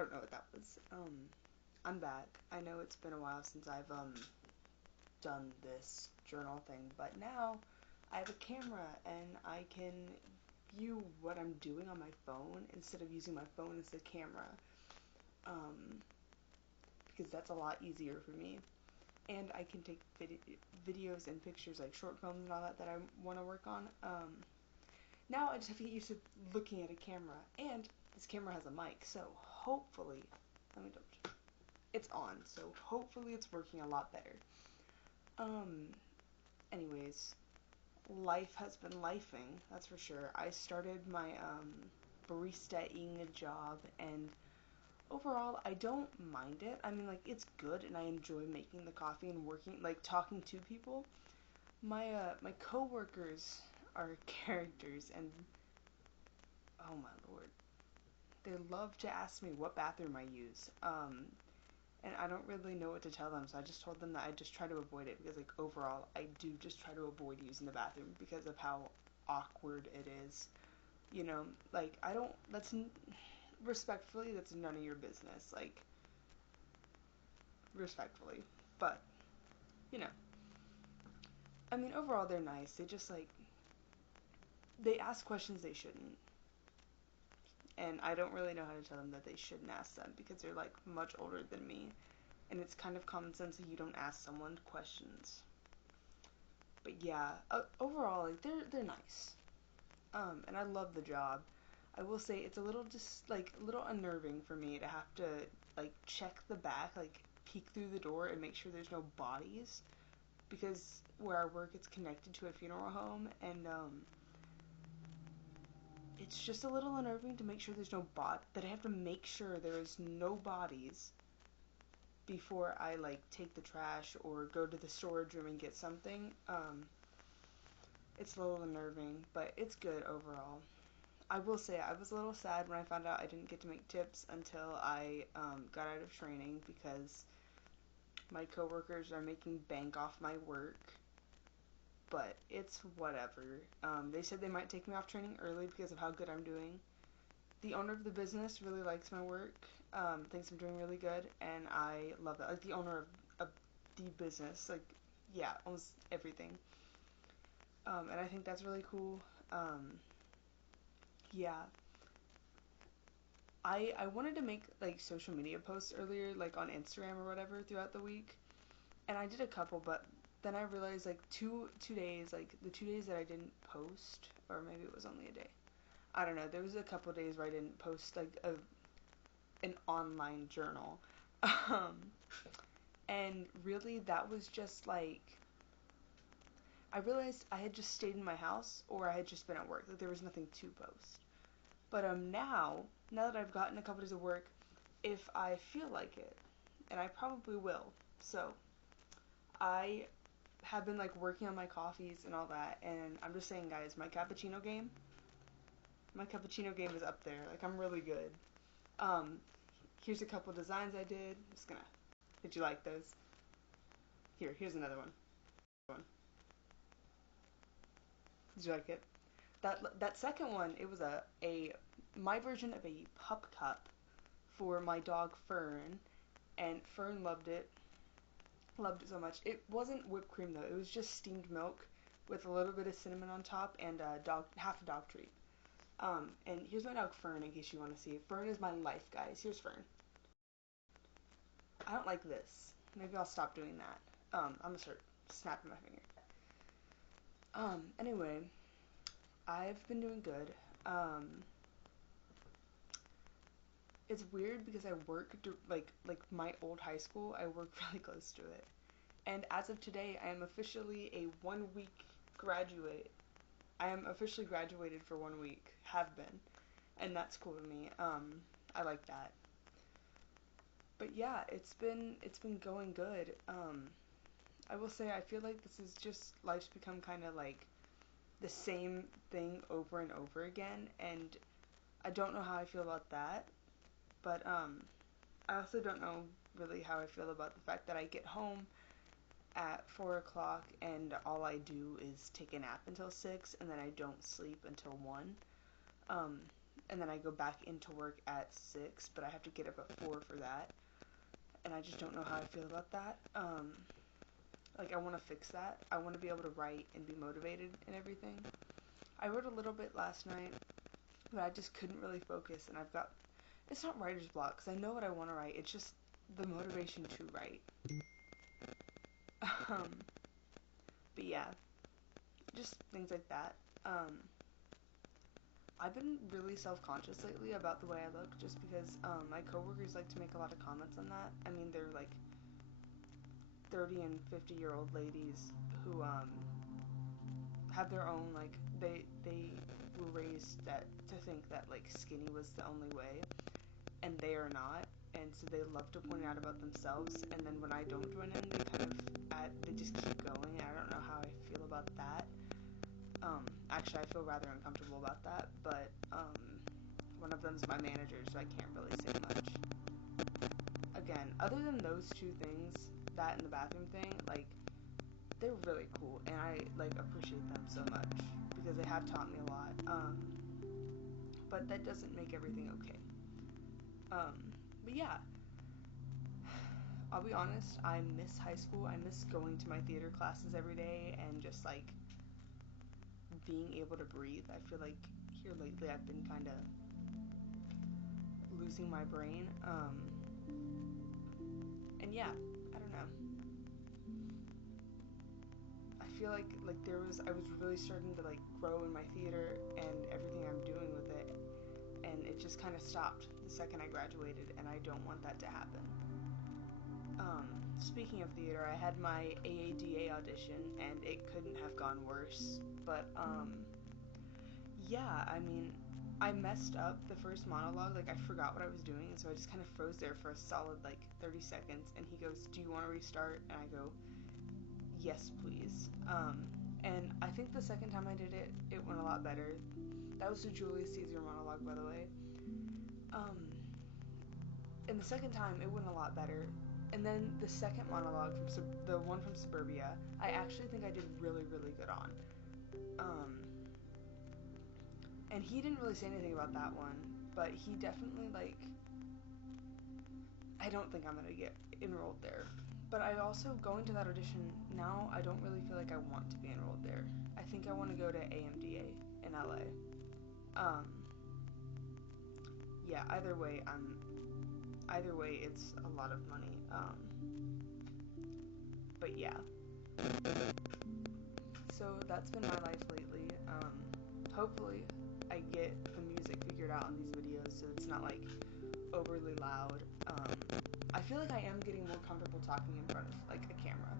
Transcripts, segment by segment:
don't know what that was. I'm back. I know it's been a while since I've done this journal thing, but now I have a camera and I can view what I'm doing on my phone instead of using my phone as the camera. Um, because that's a lot easier for me. And I can take videos and pictures, like short films and all that I want to work on. Now I just have to get used to looking at a camera, and this camera has a mic, so hopefully, let me double check. It's on, so hopefully it's working a lot better. Um, anyways, life has been lifing, that's for sure. I started my barista-ing job, and overall, I don't mind it. I mean, like, it's good, and I enjoy making the coffee and working, like, talking to people. My coworkers are characters, and oh my lord, they love to ask me what bathroom I use. And I don't really know what to tell them, so I just told them that I just try to avoid it because, like, overall, I do just try to avoid using the bathroom because of how awkward it is. You know, like, I don't, respectfully, that's none of your business. Like, respectfully. But, you know, I mean, overall, they're nice. They just, like, they ask questions they shouldn't. And I don't really know how to tell them that they shouldn't ask them because they're, like, much older than me. And it's kind of common sense that you don't ask someone questions. But yeah, overall, like, they're nice. And I love the job. I will say it's a little just, like, a little unnerving for me to have to, like, check the back, like, peek through the door and make sure there's no bodies. Because where I work, it's connected to a funeral home, and, it's just a little unnerving to make sure there's no that I have to make sure there is no bodies before I, like, take the trash or go to the storage room and get something. It's a little unnerving, but it's good overall. I will say I was a little sad when I found out I didn't get to make tips until I got out of training because my coworkers are making bank off my work, but it's whatever. They said they might take me off training early because of how good I'm doing. The owner of the business really likes my work, thinks I'm doing really good, and I love that. Like, the owner of the business, like, yeah, almost everything. And I think that's really cool. Yeah, I wanted to make, like, social media posts earlier, like on Instagram or whatever throughout the week, and I did a couple, but then I realized, like, two days, like the 2 days that I didn't post, or maybe it was only a day. I don't know. There was a couple days where I didn't post, like, an online journal, um, and really that was just like I realized I had just stayed in my house or I had just been at work. Like, there was nothing to post. But now that I've gotten a couple days of work, if I feel like it, and I probably will, so I have been, like, working on my coffees and all that, and I'm just saying, guys, my cappuccino game is up there. Like, I'm really good. Here's a couple designs I did. I'm just gonna. Did you like those? Here's another one. Did you like it? That second one, it was a my version of a pup cup for my dog Fern, and Fern loved it so much. It wasn't whipped cream though; it was just steamed milk with a little bit of cinnamon on top and half a dog treat. And here's my dog Fern in case you want to see. Fern is my life, guys. Here's Fern. I don't like this. Maybe I'll stop doing that. I'm gonna start snapping my finger. Anyway, I've been doing good. It's weird because I work like my old high school. I work really close to it, and as of today, I am officially a 1 week graduate. I am officially graduated for 1 week. Have been, and that's cool to me. I like that. But yeah, it's been going good. I will say I feel like this is just life's become kind of like the same thing over and over again, and I don't know how I feel about that. But I also don't know really how I feel about the fact that I get home at 4 o'clock and all I do is take a nap until 6, and then I don't sleep until 1. Um, and then I go back into work at 6, but I have to get up at 4 for that, and I just don't know how I feel about that. Like, I want to fix that. I want to be able to write and be motivated and everything. I wrote a little bit last night, but I just couldn't really focus, and it's not writer's block, because I know what I want to write, it's just the motivation to write. But yeah, just things like that. I've been really self-conscious lately about the way I look, just because my coworkers like to make a lot of comments on that. I mean, they're like 30 and 50-year-old ladies who have their own, like, they were raised to think that like skinny was the only way, and they are not, and so they love to point out about themselves, and then when I don't join in, they just keep going, and I don't know how I feel about that. Actually, I feel rather uncomfortable about that, but one of them's my manager, so I can't really say much. Again, other than those two things, that and the bathroom thing, like, they're really cool, and I, like, appreciate them so much, because they have taught me a lot, but that doesn't make everything okay. But yeah, I'll be honest, I miss high school. I miss going to my theater classes every day, and just, like, being able to breathe. I feel like here lately I've been kind of losing my brain, and yeah, I don't know. I feel like I was really starting to, like, grow in my theater and everything I'm doing with it, and it just kind of stopped the second I graduated, and I don't want that to happen. Speaking of theater, I had my AADA audition, and it couldn't have gone worse, but, yeah, I mean, I messed up the first monologue, like, I forgot what I was doing, and so I just kind of froze there for a solid, like, 30 seconds, and he goes, "Do you want to restart?" And I go, "Yes, please." And I think the second time I did it, it went a lot better. That was the Julius Caesar monologue, by the way. And the second time, it went a lot better. And then the second monologue, the one from Suburbia, I actually think I did really, really good on. And he didn't really say anything about that one, but he definitely, like, I don't think I'm gonna get enrolled there. But I also, going to that audition, now I don't really feel like I want to be enrolled there. I think I want to go to AMDA in LA. Yeah, either way, it's a lot of money. But yeah. So that's been my life lately. Hopefully I get the music figured out on these videos so it's not, like, overly loud. I feel like I am getting more comfortable talking in front of, like, a camera.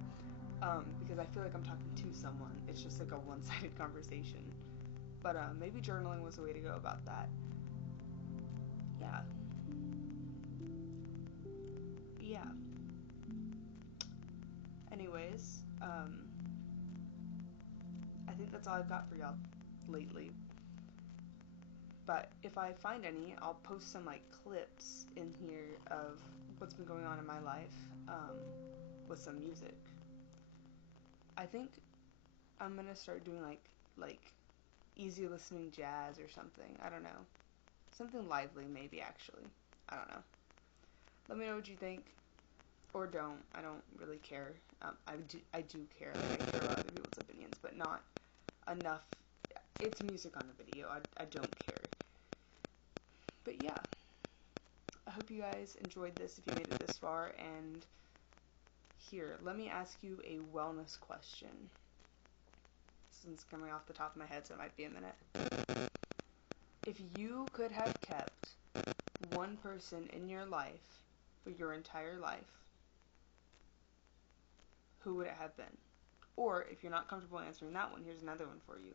Because I feel like I'm talking to someone. It's just like a one-sided conversation. But maybe journaling was the way to go about that. Yeah. Yeah. Anyways, I think that's all I've got for y'all lately. But if I find any, I'll post some, like, clips in here of what's been going on in my life, with some music. I think I'm gonna start doing, like easy listening jazz or something. I don't know. Something lively, maybe, actually. I don't know. Let me know what you think. Or don't. I don't really care. I do care. Like, I care about other people's opinions, but not enough. It's music on the video. I don't care. But yeah. I hope you guys enjoyed this if you made it this far. And here, let me ask you a wellness question. This one's coming off the top of my head, so it might be a minute. If you could have kept one person in your life for your entire life, who would it have been? Or, if you're not comfortable answering that one, here's another one for you.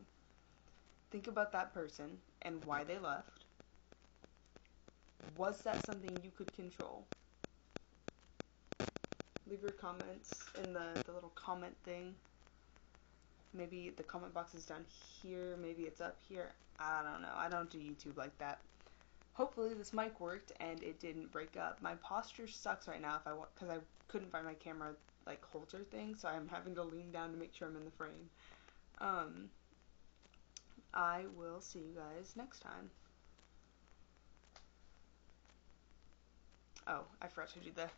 Think about that person and why they left. Was that something you could control? Leave your comments in the little comment thing. Maybe the comment box is down here. Maybe it's up here. I don't know. I don't do YouTube like that. Hopefully this mic worked and it didn't break up. My posture sucks right now because I couldn't find my camera, like, holder thing, so I'm having to lean down to make sure I'm in the frame. I will see you guys next time. Oh, I forgot to do the